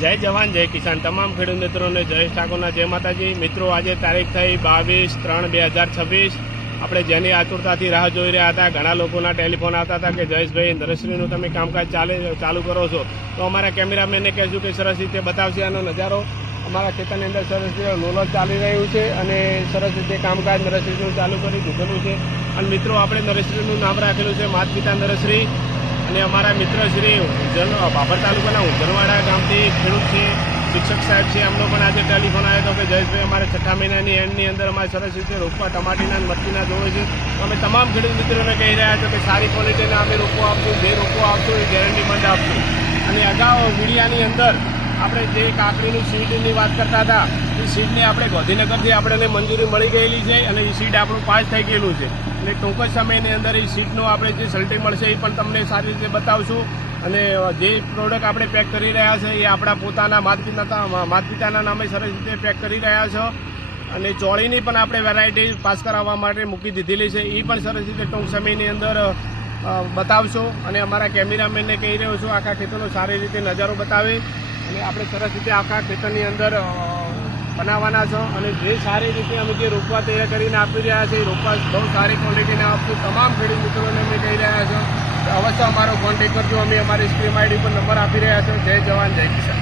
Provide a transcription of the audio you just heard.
જય જવાન જય કિસાન તમામ ખેડૂત મિત્રોને જયેશ ઠાકોરના જય માતાજી। મિત્રો આજે તારીખ થઈ 22/3/2026। આપણે જેની આતુરતાથી રાહ જોઈ રહ્યા હતા, ઘણા લોકોના ટેલિફોન આવતા હતા કે જયેશભાઈ નર્સરીનું તમે કામકાજ ચાલુ કરો છો, તો અમારા કેમેરામેનને કહેશું કે સરસ રીતે બતાવશે આનો નજારો। અમારા ખેતરની અંદર સરસ રીતે નોલોજ ચાલી રહ્યું છે અને સરસ રીતે કામકાજ નર્સરીનું ચાલુ કરી દીધેલું છે। અને મિત્રો આપણે નર્સરીનું નામ રાખેલું છે માત પિતા નર્સરી। અને અમારા મિત્ર શ્રી બાબર તાલુકાના ઉંઝરવાડા ગામથી ખેડૂત છે, શિક્ષક સાહેબ છે, એમનો પણ આજે ટેલિફોન આવ્યો હતો કે જયેશભાઈ અમારે છઠ્ઠા મહિનાની એન્ડની અંદર અમારે સરસ રીતે રોપવા ટમાટીના મરચીના જોવે છે। તો અમે તમામ ખેડૂત મિત્રોને કહી રહ્યા છો કે સારી ક્વોલિટીના અમે રોપો આપશું, જે રોપો આપશું એ ગેરંટીબંધ આપશું। અને અગાઉ મીડિયાની અંદર આપણે જે કાકડીની સીડની વાત કરતા હતા, એ સીડને આપણે ગાંધીનગરથી આપણને મંજૂરી મળી ગયેલી છે અને એ સીડ આપણું પાસ થઈ ગયેલું છે। એટલે ટૂંક જ સમયની અંદર એ સીડનો આપણે જે સલ્ટી મળશે એ પણ તમને સારી રીતે બતાવશું। અને જે પ્રોડક્ટ આપણે પેક કરી રહ્યા છે એ આપણા પોતાના માત પિતાના નામે સરસ રીતે પેક કરી રહ્યા છો। અને ચોળીની પણ આપણે વેરાયટી પાસ કરાવવા માટે મૂકી દીધેલી છે, એ પણ સરસ રીતે ટૂંક સમયની અંદર બતાવશો। અને અમારા કેમેરામેનને કહી રહ્યો છું આખા ખેતરનો સારી રીતે નજારો બતાવે અને આપણે સરસ રીતે આખા ખેતરની અંદર બનાવવાના છો। અને જે સારી રીતે અમે જે રોપવા તૈયાર કરીને આપી રહ્યા છીએ, રોપવા બહુ સારી ક્વોલિટીના આપશું। તમામ ખેડૂત મિત્રોને અમે કહી રહ્યા છો અવશ્ય અમારો કોન્ટેક્ટ કરજો। અમે અમારી સ્ક્રીન આઈડી પર નંબર આપી રહ્યા છો। જય જવાન જય કિસાન।